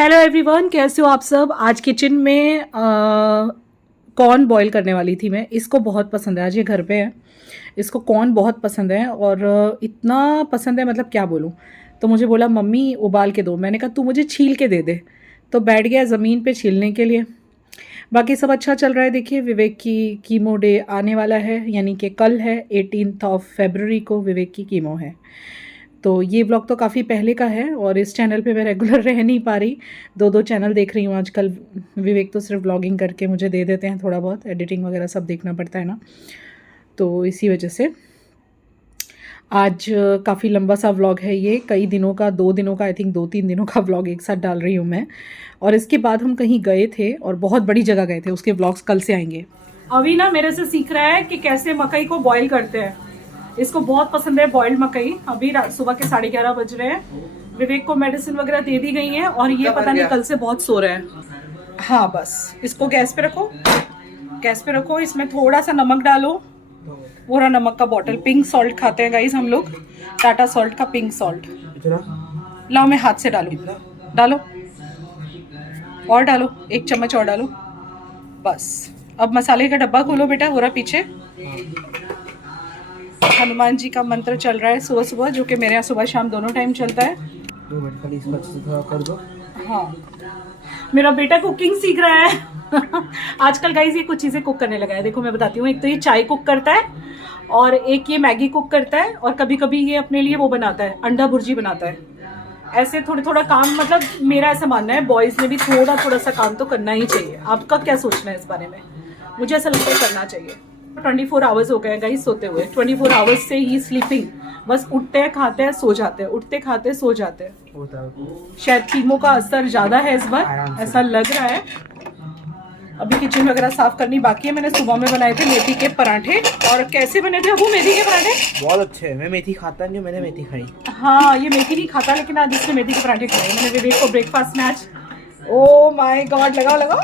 Hello everyone, कैसे हो आप सब। आज किचन में कॉर्न बॉईल करने वाली थी मैं। इसको बहुत पसंद है, आज ये घर पे है, इसको कॉर्न बहुत पसंद है और इतना पसंद है मतलब क्या बोलूँ। तो मुझे बोला मम्मी उबाल के दो, मैंने कहा तू मुझे छील के दे दे। तो बैठ गया ज़मीन पे छीलने के लिए। बाकी सब अच्छा चल रहा है। देखिए विवेक की कीमो डे आने वाला है, यानी कि कल है 18 फरवरी को विवेक की कीमो है। तो ये व्लॉग तो काफ़ी पहले का है और इस चैनल पे मैं रेगुलर रह नहीं पा रही, दो चैनल देख रही हूँ आजकल। विवेक तो सिर्फ व्लॉगिंग करके मुझे दे देते हैं, थोड़ा बहुत एडिटिंग वगैरह सब देखना पड़ता है ना, तो इसी वजह से आज काफ़ी लंबा सा व्लॉग है ये, कई दिनों का, 2 दिनों का, आई थिंक 2-3 दिनों का व्लॉग एक साथ डाल रही हूँ मैं। और इसके बाद हम कहीं गए थे और बहुत बड़ी जगह गए थे, उसके व्लॉग्स कल से आएंगे। अभी ना मेरे से सीख रहा है कि कैसे मकई को बॉईल करते हैं। इसको बहुत पसंद है बॉइल्ड मकई। अभी सुबह के 11:30 बज रहे हैं। विवेक को मेडिसिन वगैरह दे दी गई है और ये पता नहीं कल से बहुत सो रहा है। हाँ बस इसको गैस पे रखो, गैस पे रखो। इसमें थोड़ा सा नमक डालो, पूरा नमक का बॉटल। पिंक सॉल्ट खाते हैं गाइस हम लोग, टाटा सॉल्ट का पिंक सॉल्ट। लाओ मैं हाथ से डालू, डालो और डालो, 1 चम्मच और डालो बस। अब मसाले का डब्बा खोलो बेटा, हो रहा पीछे। हनुमान जी का मंत्र चल रहा है सुबह सुबह, जो कि मेरे यहाँ सुबह शाम दोनों टाइम चलता है। 2 मिनट खाली इसको अच्छे से थोड़ा कर दो। हाँ मेरा बेटा कुकिंग सीख रहा है आजकल गाइस ये कुछ चीज़ें कुक करने लगा है। देखो मैं बताती हूँ, एक तो ये चाय कुक करता है और एक ये मैगी कुक करता है और कभी कभी ये अपने लिए वो बनाता है, अंडा भुर्जी बनाता है। ऐसे थोड़ा काम, मतलब मेरा ऐसा मानना है बॉयज़ ने भी थोड़ा सा काम तो करना ही चाहिए। आपका क्या सोचना है इस बारे में? मुझे ऐसा लगता है करना चाहिए। 24 आवर्स हो गए गाइस सोते हुए, 24 आवर्स से ही स्लीपिंग। बस उठते हैं, खाते हैं, सो जाते हैं, उठते खाते सो जाते हैं। शायद कीमो का असर ज्यादा है इस बार, ऐसा लग रहा है। अभी किचन वगैरह साफ करनी बाकी है। मैंने सुबह में बनाए थे मेथी के पराठे। और कैसे बने थे वो मेथी के पराठे? बहुत अच्छे है। मैं मेथी खाता नहीं, मैंने मेथी खाई। हाँ ये मेथी नहीं खाता, लेकिन आज इसने मेथी के पराठे खाए। मैंने विवेक को ब्रेकफास्ट में आज, ओ माय गॉड, लगाओ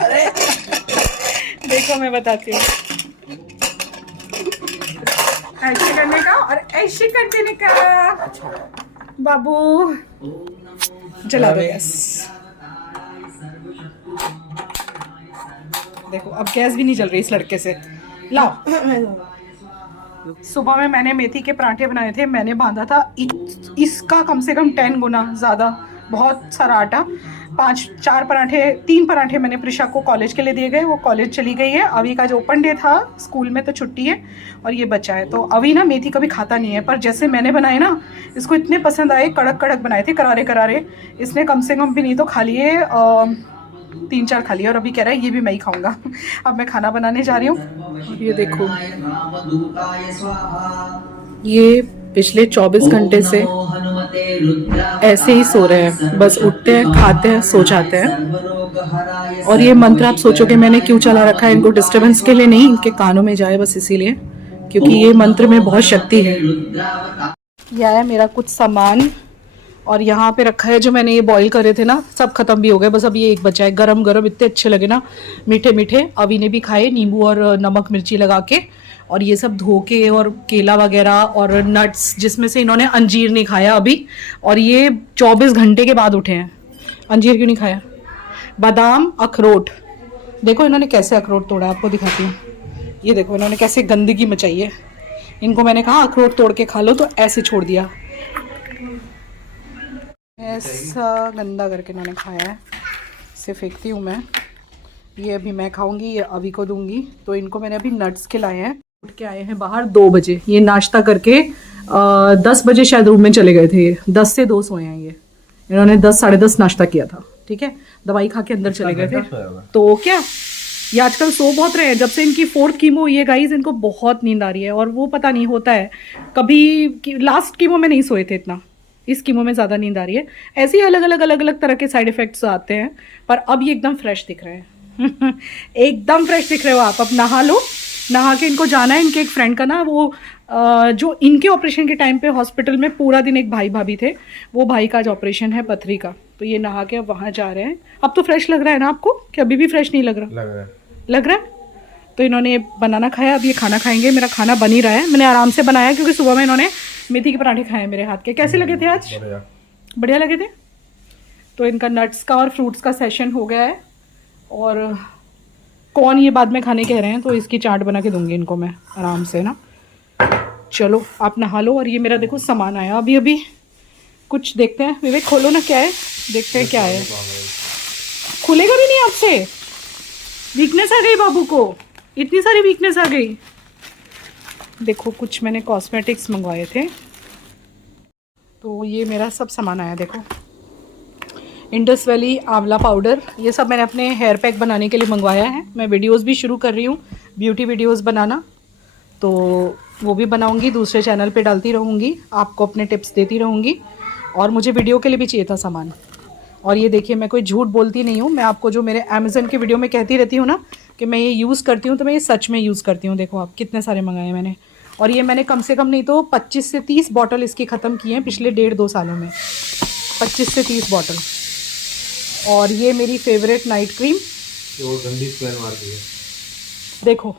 अरे देखो मैं बताती हूँ, ऐसे करने का और ऐसे कर देने का। अच्छा बाबू जला दो गैस। देखो अब गैस भी नहीं जल रही इस लड़के से। लाओ सुबह में मैंने मेथी के पराठे बनाए थे। मैंने बांधा था इसका कम से कम 10 गुना ज़्यादा, बहुत सारा आटा। 3 पराठे मैंने प्रिशा को कॉलेज के लिए दिए गए, वो कॉलेज चली गई है। अभी का जो ओपन डे था स्कूल में तो छुट्टी है और ये बचा है। तो अभी ना मेथी कभी खाता नहीं है, पर जैसे मैंने बनाए ना इसको इतने पसंद आए। कड़क बनाए थे, करारे। इसने कम से कम भी नहीं तो खा लिए 3-4 खा लिए और अभी कह रहा है ये भी मैं ही खाऊंगा। अब मैं खाना बनाने जा रही हूँ। ये देखो, ये पिछले 24 घंटे से ऐसे ही सो रहे हैं, बस उठते हैं, खाते हैं, सो जाते हैं। और ये मंत्र आप सोचोगे मैंने क्यों चला रखा है? इनको डिस्टरबेंस के लिए नहीं, इनके कानों में जाए बस इसीलिए, क्योंकि ये मंत्र में बहुत शक्ति है। यह है मेरा कुछ सामान और यहाँ पे रखा है जो मैंने ये बॉईल करे थे ना, सब खत्म भी हो गए, बस अब ये एक बचा है। गरम इतने अच्छे लगे ना, मीठे। अभी ने भी खाए नींबू और नमक मिर्ची लगा के। और ये सब धो के, और केला वगैरह और नट्स, जिसमें से इन्होंने अंजीर नहीं खाया अभी, और ये 24 घंटे के बाद उठे हैं। अंजीर क्यों नहीं खाया? बादाम, अखरोट, देखो इन्होंने कैसे अखरोट तोड़ा, आपको दिखाती हूँ। ये देखो इन्होंने कैसे गंदगी मचाई है। इनको मैंने कहा अखरोट तोड़ के खा लो, तो ऐसे छोड़ दिया। ऐसा गंदा करके इन्होंने खाया है। इसे फेंकती हूँ मैं, ये अभी मैं खाऊंगी, ये अभी को दूंगी। तो इनको मैंने अभी नट्स खिलाए हैं। उठ के आए हैं बाहर 2 बजे, ये नाश्ता करके 10 बजे शायद रूम में चले गए थे। ये 10 से 2 सोए हैं। ये इन्होंने 10, 10:30 नाश्ता किया था, ठीक है। दवाई खा के अंदर चले गए थे। तो क्या ये आजकल सो बहुत रहे हैं। जब से इनकी 4th कीमो हुई है गाइज, इनको बहुत नींद आ रही है। और वो पता नहीं होता है, कभी लास्ट कीमो में नहीं सोए थे इतना, इस कीमो में ज़्यादा नींद आ रही है। ऐसे ही अलग अलग तरह के साइड इफेक्ट्स आते हैं, पर अब ये एकदम फ्रेश दिख रहे हैं एकदम फ्रेश दिख रहे हो आप। अब नहा लो, नहा के इनको जाना है। इनके एक फ्रेंड का ना, वो जो इनके ऑपरेशन के टाइम पे हॉस्पिटल में पूरा दिन एक भाई भाभी थे, वो भाई का आज ऑपरेशन है पथरी का, तो ये नहा के अब वहाँ जा रहे हैं। अब तो फ्रेश लग रहा है ना आपको, कि अभी भी फ्रेश नहीं लग रहा? लग रहा है। तो इन्होंने बनाना खाया, अब ये खाना खाएंगे। मेरा खाना बन ही रहा है, मैंने आराम से बनाया क्योंकि सुबह में इन्होंने मेथी के पराठे खाए मेरे हाथ के। कैसे लगे थे आज? बढ़िया लगे थे। तो इनका नट्स का और फ्रूट्स का सेशन हो गया है। और कौन ये बाद में खाने कह रहे हैं, तो इसकी चाट बना के दूंगी इनको मैं आराम से ना। चलो आप नहा लो। और ये मेरा देखो सामान आया अभी अभी, कुछ देखते हैं। विवेक खोलो ना, क्या है, देखते हैं क्या है। खुलेगा भी नहीं आपसे, वीकनेस आ गई बाबू को, इतनी सारी वीकनेस आ गई। देखो कुछ मैंने कॉस्मेटिक्स मंगवाए थे, तो ये मेरा सब सामान आया। देखो इंडस वैली आंवला पाउडर, ये सब मैंने अपने हेयर पैक बनाने के लिए मंगवाया है। मैं वीडियोस भी शुरू कर रही हूँ, ब्यूटी वीडियोस बनाना, तो वो भी बनाऊंगी, दूसरे चैनल पे डालती रहूँगी, आपको अपने टिप्स देती रहूँगी। और मुझे वीडियो के लिए भी चाहिए था सामान। और ये देखिए, मैं कोई झूठ बोलती नहीं हूँ, मैं आपको जो मेरे अमेज़न के वीडियो में कहती रहती हूँ ना कि मैं ये यूज़ करती हूँ, तो मैं ये सच में यूज़ करती हूँ। देखो आप, कितने सारे मंगाए मैंने। और ये मैंने कम से कम नहीं तो 25 से 30 बॉटल इसकी ख़त्म की हैं पिछले 1.5-2 सालों में, 25 से 30 बॉटल। और ये मेरी फेवरेट नाइट क्रीम, वो गंदी स्मेल मारती है। देखो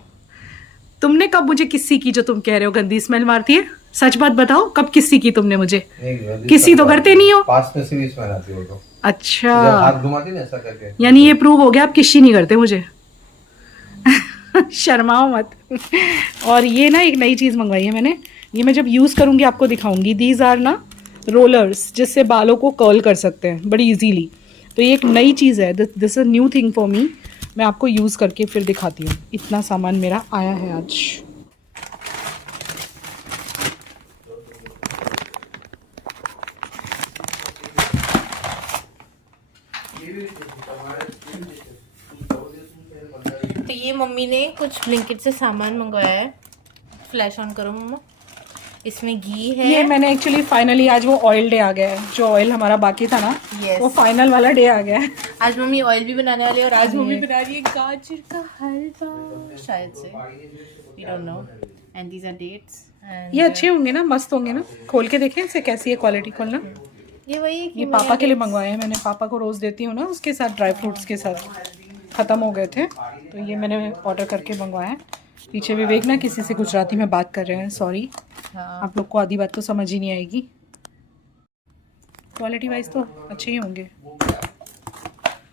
तुमने कब मुझे किस्सी की, जो तुम कह रहे हो गंदी स्मेल मारती है, सच बात बताओ, कब किस्सी की तुमने मुझे? किस्सी तो करते नहीं हो। पास में से भी स्मेल आती है तो। अच्छा, हाथ घुमाती ना ऐसा करके, यानी ये प्रूव हो गया आप किस्सी नहीं करते मुझे। शर्माओ मत। और ये ना एक नई चीज़ मंगवाई है मैंने, ये मैं जब यूज़ करूँगी आपको दिखाऊंगी। दीज आर ना रोलर्स, जिससे बालों को कर्ल कर सकते हैं बड़ी इजीली। तो ये एक नई चीज़ है, this a new thing for me. मैं आपको यूज़ करके फिर दिखाती हूँ। इतना सामान मेरा आया है आज। तो ये मम्मी ने कुछ ब्लिंकिट से सामान मंगवाया है। फ्लैश ऑन करो मम्मा। इसमें घी है। ये मैंने एक्चुअली फाइनली आज वो ऑयल डे आ गया है, जो ऑयल हमारा बाकी था ना, Yes. वो फाइनल वाला डे आ गया है। आज मम्मी ऑयल भी बनाने वाली है और आज मम्मी बना रही है गाजर का हलवा शायद से, we don't know. And these are dates. ये अच्छे होंगे ना, मस्त होंगे ना, खोल के देखें इसे कैसी है क्वालिटी, खोलना। ये वही है कि ये पापा के लिए मंगवाए हैं मैंने, पापा को रोज़ देती हूँ ना, उसके साथ ड्राई फ्रूट्स के साथ, ख़त्म हो गए थे तो ये मैंने ऑर्डर करके मंगवाया है। पीछे विवेक ना किसी से गुजराती में बात कर रहे हैं, सॉरी। हाँ। आप लोग को आधी बात तो समझ ही नहीं आएगी। क्वालिटी वाइज तो अच्छे ही होंगे,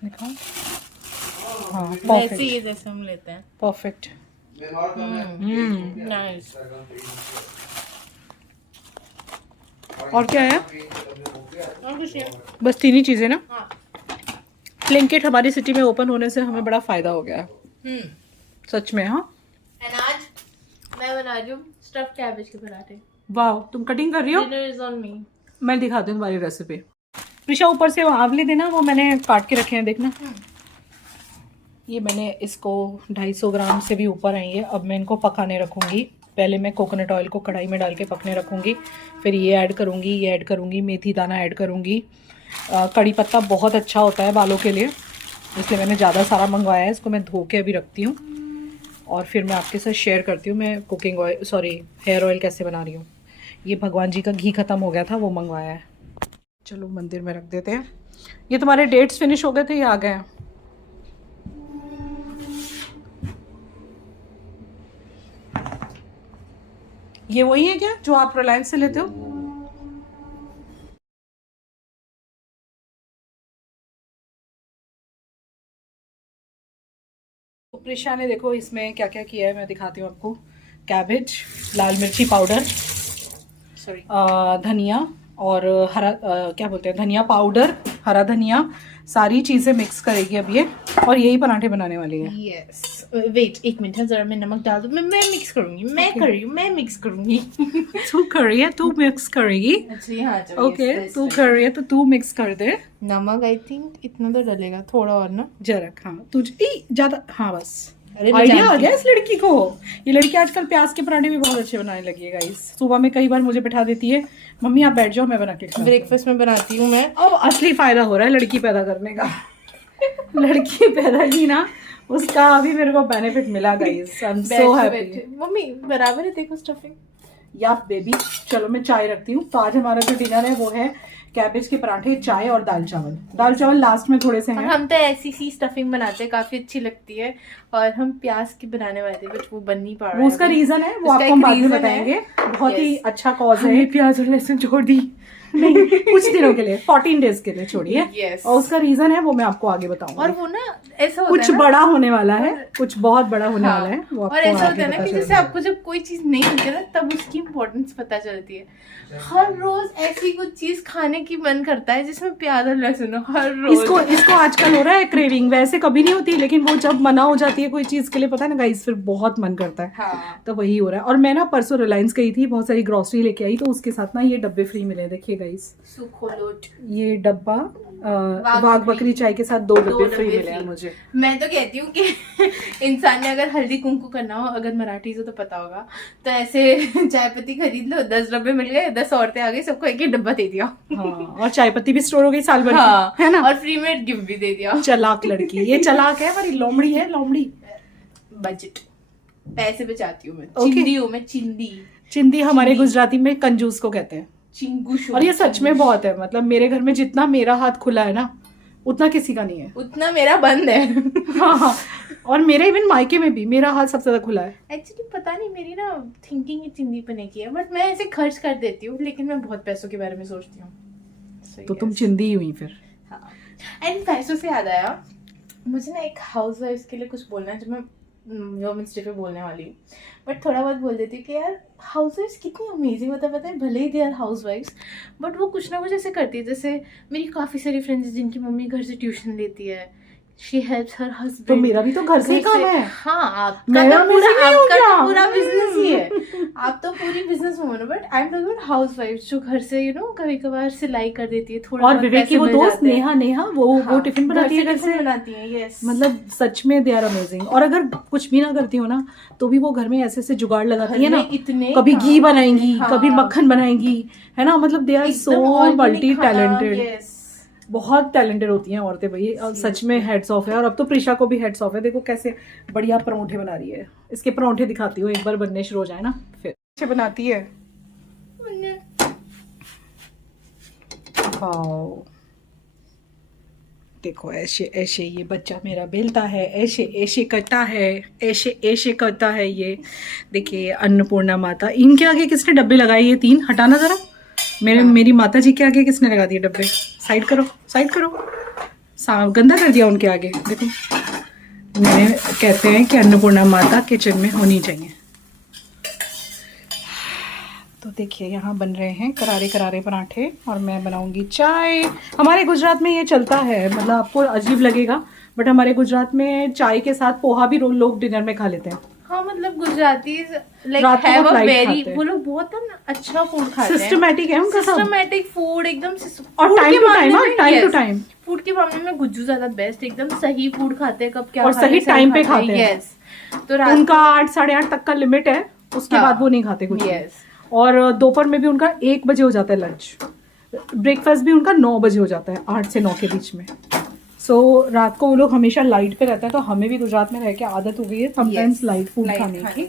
दिखाओ। हाँ वैसे परफेक्ट, ये जैसे हम लेते हैं। परफेक्ट। नाइस। और क्या है? और कुछ है? बस 3 ही चीज़ें ना। हाँ। ब्लिंकिट हमारी सिटी में ओपन होने से हमें बड़ा फ़ायदा हो गया है, सच में। हाँ, एंड आज मैं बना रही हूँ स्टफ्ड कैबेज के पराठे। वाह, तुम कटिंग कर रही हो? Dinner is on me. मैं दिखाती हूँ तुम्हारी रेसिपी। प्रिशा ऊपर से वो आंवले देना, वो मैंने काट के रखे हैं, देखना। ये मैंने इसको 250 ग्राम से भी ऊपर आई है। अब मैं इनको पकाने रखूँगी। पहले मैं कोकोनट ऑयल को कढ़ाई में डाल के पकने रखूँगी, फिर ये ऐड करूँगी, ये ऐड करूँगी, मेथी दाना ऐड करूँगी। कड़ी पत्ता बहुत अच्छा होता है बालों के लिए, इसलिए मैंने ज़्यादा सारा मंगवाया है। इसको मैं धो के अभी रखती हूँ और फिर मैं आपके साथ शेयर करती हूँ मैं cooking oil, sorry hair oil कैसे बना रही हूँ। ये भगवान जी का घी ख़त्म हो गया था, वो मंगवाया है। चलो मंदिर में रख देते हैं। ये तुम्हारे डेट्स फिनिश हो गए थे, ये आ गए हैं। ये वही है क्या जो आप रिलायंस से लेते हो? तो प्रिशा ने देखो इसमें क्या क्या किया है, मैं दिखाती हूँ आपको। कैबेज, लाल मिर्ची पाउडर, सॉरी, धनिया और हरा क्या बोलते हैं, धनिया पाउडर, हरा धनिया, सारी चीज़ें मिक्स करेगी अब ये, और यही पराठे बनाने वाली है। यस। वेट एक मिनट, जरा मैं नमक डाल दूँ। मैं मिक्स करूँगी, मैं कर रही हूँ, मैं मिक्स करूँगी। तू कर रही है, तू मिक्स करेगी। अच्छा यहाँ चलो। ओके, तू कर रही है तो तू मिक्स कर दे। नमक आई थिंक इतना तो डलेगा, थोड़ा और ना। जरा, हाँ तुझे ज़्यादा, हाँ बस अरे मैं आइडिया आ जानती गया इस लड़की को। ये लड़की आजकल प्याज के पराठे भी बहुत अच्छे बनाने लगी है गाइस। सुबह में कई बार मुझे बिठा देती है, मम्मी आप बैठ जाओ मैं बना के खिलाती हूँ। ब्रेकफास्ट में बनाती हूँ मैं। अब असली फायदा हो रहा है लड़की पैदा करने का। लड़की पैदा की ना, उसका अभी मेरे को बेनिफिट मिला guys. I am so happy. Mummy बराबर है, देखो स्टफिंग। या बेबी, चलो मैं चाय रखती हूँ। तो आज हमारा जो डिनर है वो है कैबेज के पराठे, चाय और दाल चावल। दाल चावल लास्ट में थोड़े से हैं। हम तो ऐसी सी स्टफिंग बनाते हैं, काफी अच्छी लगती है। और हम प्याज की बनाने वाले थे, बट वो बन नहीं पा रहा है। वो उसका रीजन है, वो उसका आपको एक हम बाद में reason बताएंगे। है। बहुत ही Yes. अच्छा कॉज है। हमने प्याज और लहसुन छोड़ दी। नहीं, कुछ दिनों के लिए 14 डेज के लिए छोड़िए। Yes. और उसका रीजन है वो मैं आपको आगे बताऊंगा। और वो ना ऐसा होता कुछ है ना, बड़ा होने वाला है, कुछ बहुत बड़ा होने हाँ, वाला है वो और आपको ऐसा आगे होता है ना पता कि जैसे चलेगा। आपको जब कोई चीज नहीं मिलती ना तब उसकी इम्पोर्टेंस पता चलती है। हर रोज ऐसी कुछ चीज खाने की मन करता है जिसमें प्याज और लहसुन हो, हर रोज। इसको आजकल हो रहा है क्रेविंग, वैसे कभी नहीं होती लेकिन वो जब मना हो जाती है कोई चीज के लिए, पता है ना गाइस, फिर बहुत मन करता है। हाँ। तो वही हो रहा है। और मैं ना परसों रिलायंस गई थी, बहुत सारी ग्रोसरी लेके आई, तो उसके साथ ना ये डब्बे फ्री मिले। देखिए गाइस, सुखोलोट, ये डब्बा वाघ बकरी चाय के साथ 2 डब्बे फ्री मिले हैं मुझे। मैं तो कहती हूँ कि इंसान ने अगर हल्दी कुंकू करना हो, अगर मराठी से तो पता होगा, तो ऐसे चाय पत्ती खरीद लो, 10 डब्बे मिल गए, 10 औरतें आ गई, सबको एक एक डब्बा दे दिया। हाँ, और चाय पत्ती भी स्टोर हो गई साल भर की, हाँ, है ना। और फ्री में गिफ्ट भी दे दिया। चालाक लड़की, ये चालाक है, हमारी लोमड़ी है, लोमड़ी। बजट, पैसे बचाती हूँ मैं, Okay. चिंदी हूँ मैं, चिंदी। चिंदी हमारे गुजराती में कंजूस को कहते हैं। चिंगुश। और ये सच में बहुत है, मतलब मेरे घर में जितना मेरा हाथ खुला है ना उतना किसी का नहीं है, उतना मेरा बंद है। हाँ, और मेरे इवन मायके में भी मेरा हाथ सबसे ज्यादा खुला है। एक्चुअली पता नहीं, मेरी ना थिंकिंग ही चिंदी पने की है, बट मैं ऐसे खर्च कर देती हूँ, लेकिन मैं बहुत पैसों के बारे में सोचती हूँ। तो तुम चिंदी हुई फिर। हाँ। एंड पैसों से याद आया, मुझे ना एक हाउस वाइफ के लिए कुछ बोलना है जो मैं वुमेन्स डे पे बोलने वाली हूँ, बट थोड़ा बहुत बोल देती हूँ कि यार हाउस वाइफ्स कितनी अमेजिंग होता है, पता है, भले ही दे आर हाउस वाइफ्स, बट वो कुछ ना कुछ ऐसे करती है। जैसे मेरी काफ़ी सारी फ्रेंड्स जिनकी मम्मी घर से ट्यूशन लेती है, शी हेल्प्स हर हस्बैंड। तो मेरा भी तो घर से ही काम है। हाँ, आपका मेरा तो पूरा, busy नहीं हूँ आपका क्या? तो पूरा बिजनेस ही है। आप तो पूरी बिजनेस वुमन हो, but I am talking about house wife जो घर से कभी कभार सिलाई कर देती है, थोड़ा और बहुत विवेक की पैसे वो मिल दोस्त जाते हैं। नेहा वो हाँ, टिफिन बनाती है घर से, बनाती है। यस, मतलब सच में दे आर अमेजिंग। और अगर कुछ भी ना करती हो ना तो भी वो घर में ऐसे ऐसे जुगाड़ लगाती है ना, इतने कभी घी बनाएंगी, हाँ, कभी मक्खन बनाएंगी, है ना, मतलब they are so multi talented, yes. बहुत टैलेंटेड होती हैं औरतें भाई, और सच में हेड्स ऑफ है। और अब तो प्रिशा को भी हेड्स ऑफ है, देखो कैसे बढ़िया परांठे बना रही है। इसके परांठे दिखाती हूँ एक बार बनने शुरू हो जाए ना, फिर अच्छे बनाती है। वाओ, देखो ऐसे ऐसे ये बच्चा मेरा बेलता है, ऐसे ऐसे करता है, ऐसे ऐसे करता है ये। देखिए अन्नपूर्णा माता, इनके आगे किसने डब्बे लगाए ये 3? हटाना जरा, मेरी माता जी के आगे किसने लगा दिए डब्बे? साइड करो, साइड करो, गंदा कर दिया उनके आगे। देखो, मैंने कहते हैं कि अन्नपूर्णा माता किचन में होनी चाहिए। तो देखिए यहाँ बन रहे हैं करारे करारे पराठे और मैं बनाऊंगी चाय। हमारे गुजरात में ये चलता है, मतलब आपको अजीब लगेगा बट हमारे गुजरात में चाय के साथ पोहा भी लोग डिनर में खा लेते हैं। हाँ, मतलब गुजराती रात को बहुत लाइट खाते हैं। वो लोग बहुत अच्छा फूड खाते हैं, सिस्टमैटिक है उनका सब, सिस्टमेटिक फूड एकदम। और टाइम टू टाइम। फूड के मामले में गुज्जू ज्यादा बेस्ट, एकदम सही फूड खाते हैं, कब क्या और सही टाइम पे खाते हैं। यस, तो रात उनका 8 साढ़े 8 तक का लिमिट है, उसके बाद वो नहीं खाते कुछ। यस, और दोपहर में भी उनका 1 बजे हो जाता है लंच, ब्रेकफास्ट भी उनका 9 बजे हो जाता है, 8 से 9 के बीच में। सो रात को वो लोग हमेशा लाइट पे रहता है, तो हमें भी गुजरात में रह के आदत हो गई है समटाइम्स लाइट फूड खाने की।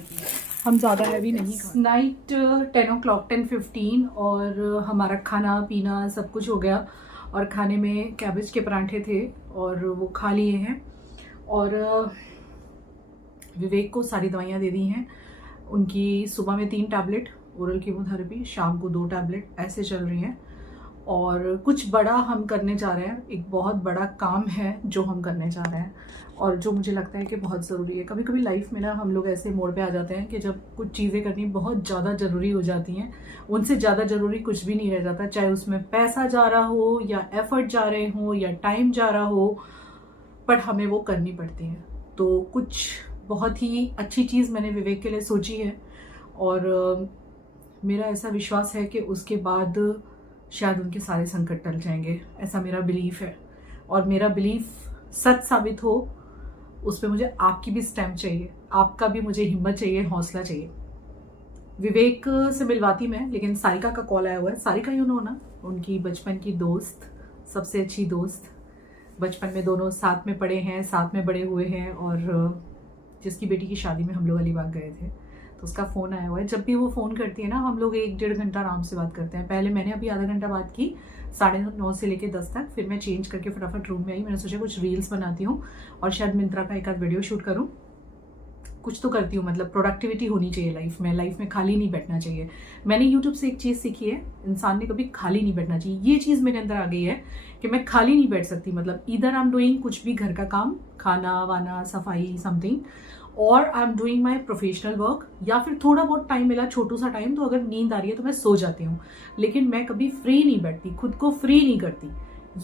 हम ज़्यादा हैवी नहीं खाते। नाइट 10 o'clock 10:15 और हमारा खाना पीना सब कुछ हो गया। और खाने में कैबेज के पराठे थे और वो खा लिए हैं। और विवेक को सारी दवाइयाँ दे दी हैं उनकी। सुबह में 3 टैबलेट ओरल कीमोथेरेपी, शाम को 2 टैबलेट, ऐसे चल रही हैं। और कुछ बड़ा हम करने जा रहे हैं, एक बहुत बड़ा काम है जो हम करने जा रहे हैं और जो मुझे लगता है कि बहुत ज़रूरी है। कभी कभी लाइफ में ना हम लोग ऐसे मोड़ पे आ जाते हैं कि जब कुछ चीज़ें करनी बहुत ज़्यादा ज़रूरी हो जाती हैं, उनसे ज़्यादा ज़रूरी कुछ भी नहीं रह जाता, चाहे उसमें पैसा जा रहा हो या एफर्ट जा रहे हो या टाइम जा रहा हो, बट हमें वो करनी पड़ती है। तो कुछ बहुत ही अच्छी चीज़ मैंने विवेक के लिए सोची है और मेरा ऐसा विश्वास है कि उसके बाद शायद उनके सारे संकट टल जाएंगे, ऐसा मेरा बिलीफ है। और मेरा बिलीफ सच साबित हो उस पर मुझे आपकी भी स्टैम्प चाहिए, आपका भी मुझे हिम्मत चाहिए, हौसला चाहिए। विवेक से मिलवाती मैं, लेकिन सारिका का कॉल आया हुआ है। सारिका यू नो ना, उनकी बचपन की दोस्त, सबसे अच्छी दोस्त, बचपन में दोनों साथ में पढ़े हैं, साथ में बड़े हुए हैं और जिसकी बेटी की शादी में हम लोग अलीबाग गए थे, तो उसका फ़ोन आया हुआ है। जब भी वो फ़ोन करती है ना, हम लोग 1-1.5 घंटा आराम से बात करते हैं। पहले मैंने अभी आधा घंटा बात की 9:30 से लेकर 10 तक, फिर मैं चेंज करके फटाफट रूम में आई। मैंने सोचा कुछ रील्स बनाती हूँ और शायद मिंत्रा का एक आध वीडियो शूट करूँ। कुछ तो करती हूँ, मतलब प्रोडक्टिविटी होनी चाहिए लाइफ में खाली नहीं बैठना चाहिए। मैंने यूट्यूब से एक चीज़ सीखी है, इंसान ने कभी खाली नहीं बैठना चाहिए। ये चीज़ मेरे अंदर आ गई है कि मैं खाली नहीं बैठ सकती, मतलब इधर आई एम डूइंग कुछ भी घर का काम, खाना वाना सफाई समथिंग, और I am doing my professional work, या फिर थोड़ा बहुत टाइम मिला, छोटू सा टाइम, तो अगर नींद आ रही है तो मैं सो जाती हूँ, लेकिन मैं कभी फ्री नहीं बैठती, खुद को फ्री नहीं करती।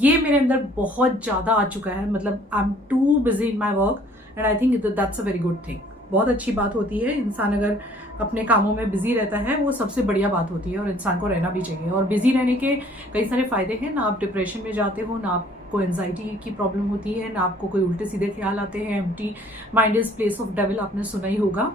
ये मेरे अंदर बहुत ज़्यादा आ चुका है, मतलब I am too busy in my work and I think that's a very good thing. बहुत अच्छी बात होती है, इंसान अगर अपने कामों में बिजी रहता है वो सबसे बढ़िया बात होती है, और इंसान को रहना भी चाहिए। और बिजी रहने के कई सारे फायदे हैं, ना आप डिप्रेशन में जाते हो, ना आपको एंजाइटी की प्रॉब्लम होती है, ना आपको कोई उल्टे सीधे ख्याल आते हैं। Empty mind is place of devil, आपने सुना ही होगा।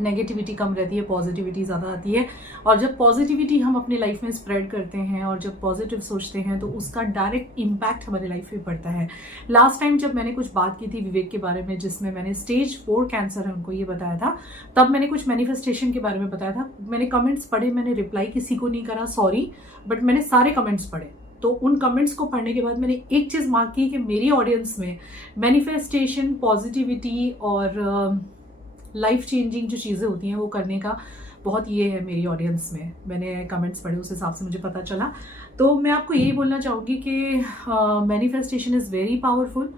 नेगेटिविटी कम रहती है, पॉजिटिविटी ज़्यादा आती है, और जब पॉजिटिविटी हम अपनी लाइफ में स्प्रेड करते हैं और जब पॉजिटिव सोचते हैं तो उसका डायरेक्ट इम्पैक्ट हमारी लाइफ में पड़ता है। लास्ट टाइम जब मैंने कुछ बात की थी विवेक के बारे में, जिसमें मैंने स्टेज 4 कैंसर है उनको ये बताया था, तब मैंने कुछ मैनिफेस्टेशन के बारे में बताया था। मैंने कमेंट्स पढ़े, मैंने रिप्लाई किसी को नहीं करा, सॉरी, बट मैंने सारे कमेंट्स पढ़े। तो उन कमेंट्स को पढ़ने के बाद मैंने एक चीज़ मार्क की कि मेरी ऑडियंस में मैनिफेस्टेशन, पॉजिटिविटी और लाइफ चेंजिंग जो चीज़ें होती हैं वो करने का बहुत ये है मेरी ऑडियंस में। मैंने कमेंट्स पढ़े, उस हिसाब से मुझे पता चला। तो मैं आपको यही बोलना चाहूँगी कि manifestation is very powerful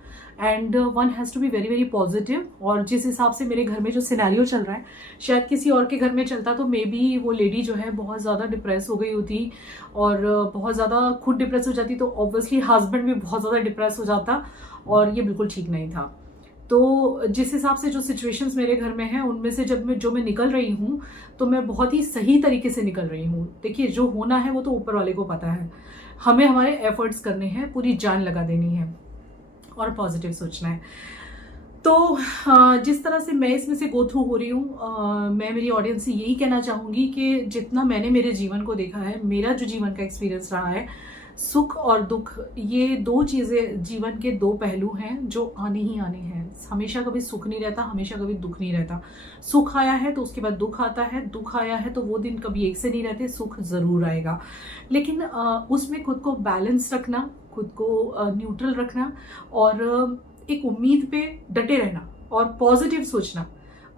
and one has to be very very positive. और जिस हिसाब से मेरे घर में जो सिनेरियो चल रहा है, शायद किसी और के घर में चलता तो मे बी वो लेडी जो है बहुत ज़्यादा डिप्रेस हो गई होती और बहुत ज़्यादा खुद डिप्रेस हो जाती, तो ऑब्वियसली हस्बैंड भी बहुत ज़्यादा डिप्रेस हो जाता, और ये बिल्कुल ठीक नहीं था। तो जिस हिसाब से जो सिचुएशंस मेरे घर में हैं उनमें से जब मैं निकल रही हूँ तो मैं बहुत ही सही तरीके से निकल रही हूँ। देखिए, जो होना है वो तो ऊपर वाले को पता है, हमें हमारे एफर्ट्स करने हैं, पूरी जान लगा देनी है और पॉजिटिव सोचना है। तो जिस तरह से मैं इसमें से गो थ्रू हो रही हूँ, मैं मेरी ऑडियंस से यही कहना चाहूँगी कि जितना मैंने मेरे जीवन को देखा है, मेरा जो जीवन का एक्सपीरियंस रहा है, सुख और दुख, ये दो चीज़ें जीवन के दो पहलू हैं जो आने ही आने हैं। हमेशा कभी सुख नहीं रहता, हमेशा कभी दुख नहीं रहता। सुख आया है तो उसके बाद दुख आता है, दुख आया है तो वो दिन कभी एक से नहीं रहते, सुख ज़रूर आएगा। लेकिन उसमें खुद को बैलेंस रखना, खुद को न्यूट्रल रखना, और एक उम्मीद पे डटे रहना और पॉजिटिव सोचना,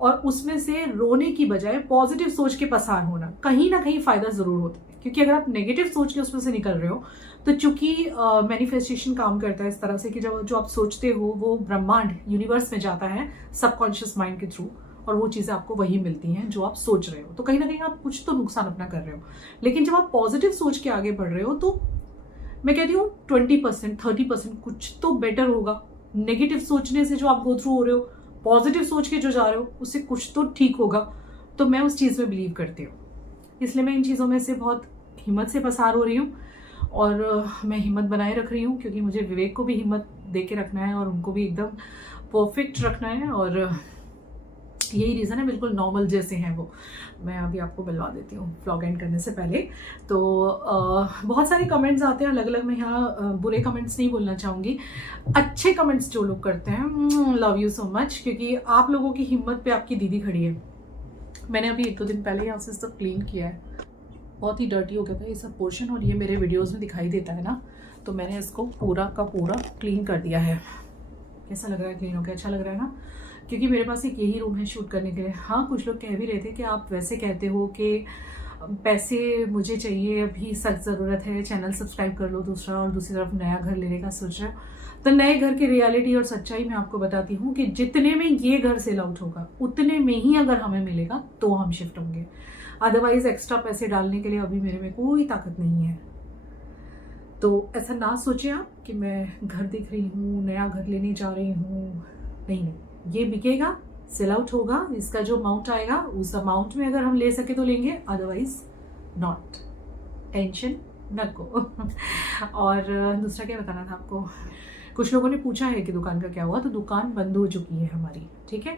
और उसमें से रोने की बजाय पॉजिटिव सोच के पसार होना, कहीं ना कहीं फ़ायदा ज़रूर होता है। क्योंकि अगर आप नेगेटिव सोच के उसमें से निकल रहे हो तो चूंकि मैनिफेस्टेशन काम करता है इस तरह से कि जब जो आप सोचते हो वो ब्रह्मांड, यूनिवर्स में जाता है सबकॉन्शियस माइंड के थ्रू, और वो चीज़ें आपको वही मिलती हैं जो आप सोच रहे हो। तो कहीं ना कहीं आप कुछ तो नुकसान अपना कर रहे हो। लेकिन जब आप पॉजिटिव सोच के आगे बढ़ रहे हो तो मैं कहती हूँ 20%, 30% कुछ तो बेटर होगा। नेगेटिव सोचने से जो आप गो थ्रू हो रहे हो, पॉजिटिव सोच के जो जा रहे हो, उससे कुछ तो ठीक होगा। तो मैं उस चीज़ में बिलीव करती हूँ, इसलिए मैं इन चीज़ों में से बहुत हिम्मत से पसार हो रही हूँ, और मैं हिम्मत बनाए रख रही हूँ, क्योंकि मुझे विवेक को भी हिम्मत दे के रखना है और उनको भी एकदम परफेक्ट रखना है। और यही रीज़न है, बिल्कुल नॉर्मल जैसे हैं वो। मैं अभी आपको मिलवा देती हूँ व्लॉग एंड करने से पहले। तो बहुत सारे कमेंट्स आते हैं अलग अलग। मैं यहाँ बुरे कमेंट्स नहीं बोलना चाहूँगी, अच्छे कमेंट्स जो लोग करते हैं, लव यू सो मच, क्योंकि आप लोगों की हिम्मत पे आपकी दीदी खड़ी है। मैंने अभी 1-2 दिन पहले यहाँ से सब क्लीन किया है, बहुत ही डर्टी हो गया था ये सब पोर्शन, और ये मेरे वीडियोस में दिखाई देता है ना, तो मैंने इसको पूरा का पूरा क्लीन कर दिया है। कैसा लग रहा है क्लीन होकर? अच्छा लग रहा है ना, क्योंकि मेरे पास एक यही रूम है शूट करने के लिए। हाँ, कुछ लोग कह भी रहे थे कि आप वैसे कहते हो कि पैसे मुझे चाहिए, अभी सख्त ज़रूरत है, चैनल सब्सक्राइब कर लो दूसरा, और दूसरी तरफ नया घर लेने का सोच रहे हो। तो नए घर की रियलिटी और सच्चाई मैं आपको बताती हूँ कि जितने में ये घर सेल आउट होगा उतने में ही अगर हमें मिलेगा तो हम शिफ्ट होंगे, अदरवाइज एक्स्ट्रा पैसे डालने के लिए अभी मेरे में कोई ताकत नहीं है। तो ऐसा ना सोचें आप कि मैं घर देख रही हूँ, नया घर लेने जा रही हूँ। नहीं, ये बिकेगा, सेल आउट होगा, इसका जो अमाउंट आएगा उस अमाउंट में अगर हम ले सके तो लेंगे, अदरवाइज नॉट, टेंशन न को। और दूसरा क्या बताना था आपको, कुछ लोगों ने पूछा है कि दुकान का क्या हुआ, तो दुकान बंद हो चुकी है हमारी, ठीक है।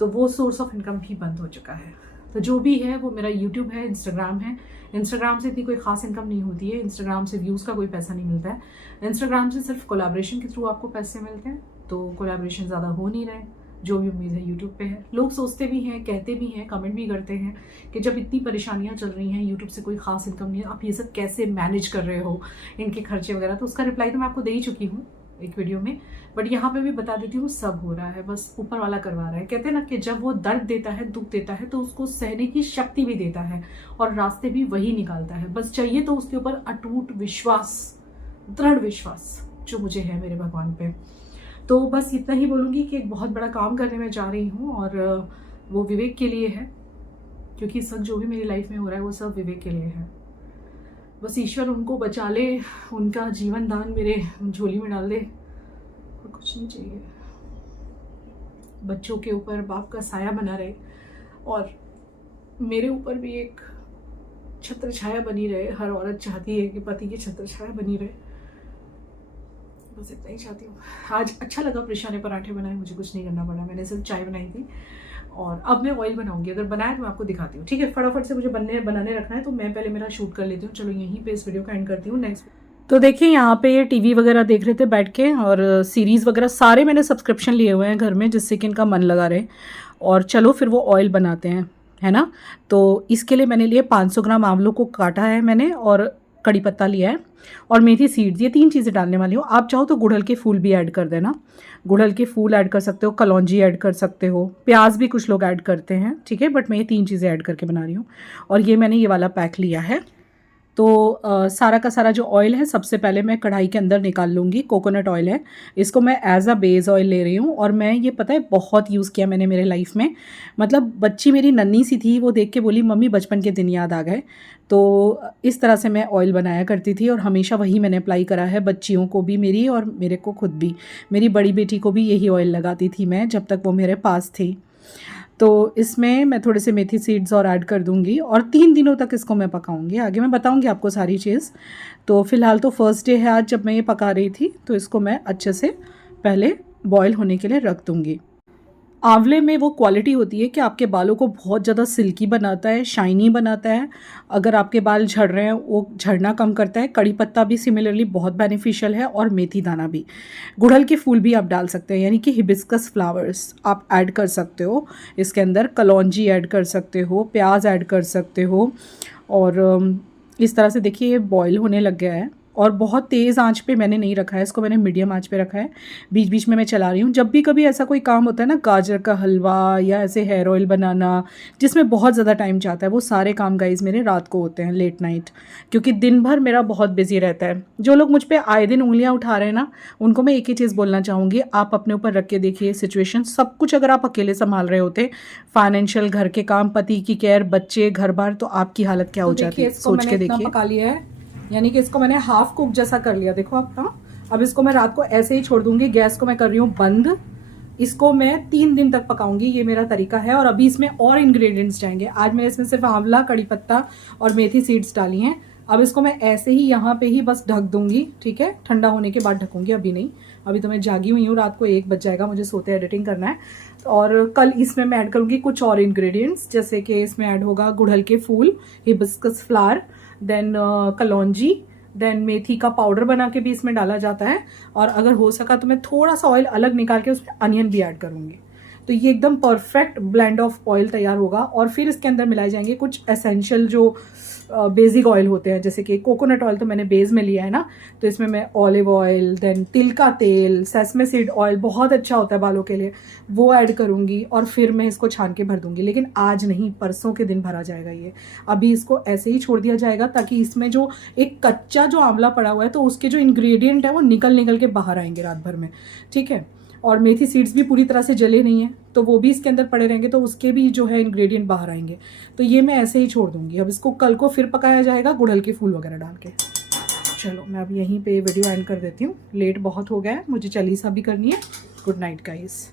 तो वो सोर्स ऑफ इनकम भी बंद हो चुका है। तो जो भी है वो मेरा यूट्यूब है, इंस्टाग्राम है। इंस्टाग्राम से इतनी कोई खास इनकम नहीं होती है, इंस्टाग्राम से व्यूज़ का कोई पैसा नहीं मिलता है। इंस्टाग्राम से सिर्फ कोलैबोरेशन के थ्रू आपको पैसे मिलते हैं, तो कोलैबोरेशन ज़्यादा हो नहीं रहे। जो भी उम्मीद है यूट्यूब पे है। लोग सोचते भी हैं, कहते भी हैं, कमेंट भी करते हैं कि जब इतनी परेशानियां चल रही हैं, यूट्यूब से कोई खास इनकम नहीं है, आप ये सब कैसे मैनेज कर रहे हो, इनके खर्चे वगैरह। तो उसका रिप्लाई तो मैं आपको दे ही चुकी हूँ। एक वीडियो में, बट यहाँ पे भी बता देती हूँ सब हो रहा है, बस ऊपर वाला करवा रहा है। कहते हैं ना कि जब वो दर्द देता है, दुख देता है, तो उसको सहने की शक्ति भी देता है और रास्ते भी वही निकालता है। बस चाहिए तो उसके ऊपर अटूट विश्वास, दृढ़ विश्वास जो मुझे है मेरे भगवान पे। तो बस इतना ही बोलूँगी कि एक बहुत बड़ा काम करने में जा रही हूँ और वो विवेक के लिए है, क्योंकि सब जो भी मेरी लाइफ में हो रहा है वो सब विवेक के लिए है। बस ईश्वर उनको बचा ले, उनका जीवन दान मेरे झोली में डाल दे, और कुछ नहीं चाहिए। बच्चों के ऊपर बाप का साया बना रहे और मेरे ऊपर भी एक छत्र छाया बनी रहे। हर औरत चाहती है कि पति की छत्र छाया बनी रहे, बस इतना ही चाहती हूँ। आज अच्छा लगा, प्रिशा ने पराठे बनाए, मुझे कुछ नहीं करना पड़ा, मैंने सिर्फ चाय बनाई थी और अब मैं ऑयल बनाऊंगी। अगर बनाया तो मैं आपको दिखाती हूँ, ठीक है। फटाफट से मुझे बनाने रखना है, तो मैं पहले मेरा शूट कर लेती हूँ। चलो यहीं पे इस वीडियो का एंड करती हूँ। नेक्स्ट तो देखिए, यहाँ पे ये टीवी वगैरह देख रहे थे बैठ के, और सीरीज़ वगैरह सारे मैंने सब्सक्रिप्शन लिए हुए हैं घर में, जिससे कि इनका मन लगा रहे। और चलो फिर वो ऑयल बनाते हैं, है ना। तो इसके लिए मैंने लिए 500 ग्राम आंवलों को काटा है मैंने, और कड़ी पत्ता लिया है और मेथी सीड्स, ये 3 चीज़ें डालने वाली हूँ। आप चाहो तो गुड़हल के फूल भी ऐड कर देना, गुड़हल के फूल ऐड कर सकते हो, कलौंजी ऐड कर सकते हो, प्याज भी कुछ लोग ऐड करते हैं, ठीक है। बट मैं ये 3 चीज़ें ऐड करके बना रही हूँ। और ये मैंने ये वाला पैक लिया है। तो सारा का सारा जो ऑयल है, सबसे पहले मैं कढ़ाई के अंदर निकाल लूँगी। कोकोनट ऑयल है, इसको मैं एज अ बेस ऑयल ले रही हूँ। और मैं ये पता है बहुत यूज़ किया मैंने मेरे लाइफ में, मतलब बच्ची मेरी नन्ही सी थी, वो देख के बोली मम्मी बचपन के दिन याद आ गए। तो इस तरह से मैं ऑयल बनाया करती थी और हमेशा वही मैंने अप्लाई करा है, बच्चियों को भी मेरी और मेरे को खुद भी। मेरी बड़ी बेटी को भी यही ऑयल लगाती थी मैं, जब तक वो मेरे पास थी। तो इसमें मैं थोड़े से मेथी सीड्स और ऐड कर दूंगी और 3 दिनों तक इसको मैं पकाऊंगी। आगे मैं बताऊंगी आपको सारी चीज़। तो फ़िलहाल तो फर्स्ट डे है आज जब मैं ये पका रही थी, तो इसको मैं अच्छे से पहले बॉयल होने के लिए रख दूंगी। आंवले में वो क्वालिटी होती है कि आपके बालों को बहुत ज़्यादा सिल्की बनाता है, शाइनी बनाता है। अगर आपके बाल झड़ रहे हैं वो झड़ना कम करता है। कड़ी पत्ता भी सिमिलरली बहुत बेनिफिशियल है, और मेथी दाना भी। गुड़हल के फूल भी आप डाल सकते हैं, यानी कि हिबिस्कस फ्लावर्स आप ऐड कर सकते हो इसके अंदर, कलौंजी ऐड कर सकते हो, प्याज ऐड कर सकते हो। और इस तरह से देखिए ये बॉयल होने लग गया है, और बहुत तेज़ आंच पे मैंने नहीं रखा है इसको, मैंने मीडियम आंच पे रखा है। बीच बीच में मैं चला रही हूँ। जब भी कभी ऐसा कोई काम होता है ना, गाजर का हलवा या ऐसे हेयर ऑयल बनाना जिसमें बहुत ज़्यादा टाइम चाहता है, वो सारे काम गाइज मेरे रात को होते हैं, लेट नाइट, क्योंकि दिन भर मेरा बहुत बिजी रहता है। जो लोग मुझ पर आए दिन उंगलियाँ उठा रहे हैं ना, उनको मैं एक ही चीज़ बोलना चाहूँगी, आप अपने ऊपर रख के देखिए सिचुएशन। सब कुछ अगर आप अकेले संभाल रहे होते, फाइनेंशियल, घर के काम, पति की केयर, बच्चे, घर बार, तो आपकी हालत क्या हो जाती है, सोच के देखिए। पका लिया है, यानी कि इसको मैंने हाफ कुक जैसा कर लिया, देखो आप। हाँ, अब इसको मैं रात को ऐसे ही छोड़ दूंगी। गैस को मैं कर रही हूँ बंद। इसको मैं 3 दिन तक पकाऊंगी, ये मेरा तरीका है। और अभी इसमें और इंग्रेडिएंट्स जाएंगे। आज मैंने इसमें सिर्फ आंवला, कड़ी पत्ता और मेथी सीड्स डाली हैं। अब इसको मैं ऐसे ही यहाँ पे ही बस ढक दूंगी, ठीक है। ठंडा होने के बाद ढकूंगी, अभी नहीं। अभी तो मैं जागी हुई हूँ, रात को 1 बज जाएगा मुझे सोते, एडिटिंग करना है। और कल इसमें मैं ऐड करूँगी कुछ और इंग्रेडिएंट्स, जैसे कि इसमें ऐड होगा गुड़हल के फूल, हिबिस्कस फ्लावर, देन कलौंजी, देन मेथी का पाउडर बना के भी इसमें डाला जाता है। और अगर हो सका तो मैं थोड़ा सा ऑयल अलग निकाल के उसमें अनियन भी ऐड करूँगी। तो ये एकदम परफेक्ट ब्लेंड ऑफ ऑयल तैयार होगा। और फिर इसके अंदर मिलाए जाएंगे कुछ एसेंशियल जो बेसिक ऑयल होते हैं, जैसे कि कोकोनट ऑयल तो मैंने बेस में लिया है ना, तो इसमें मैं ऑलिव ऑयल, देन तिल का तेल, सेसमे सीड ऑयल बहुत अच्छा होता है बालों के लिए, वो ऐड करूँगी। और फिर मैं इसको छान के भर दूंगी, लेकिन आज नहीं, परसों के दिन भरा जाएगा ये। अभी इसको ऐसे ही छोड़ दिया जाएगा, ताकि इसमें जो एक कच्चा जो आंवला पड़ा हुआ है, तो उसके जो इंग्रेडिएंट है वो निकल के बाहर आएंगे रात भर में, ठीक है। और मेथी सीड्स भी पूरी तरह से जले नहीं है, तो वो भी इसके अंदर पड़े रहेंगे, तो उसके भी जो है इंग्रेडिएंट बाहर आएंगे। तो ये मैं ऐसे ही छोड़ दूंगी। अब इसको कल को फिर पकाया जाएगा गुड़हल के फूल वगैरह डाल के। चलो मैं अब यहीं पे वीडियो एंड कर देती हूँ, लेट बहुत हो गया है, मुझे चलीसा भी करनी है। Good night guys.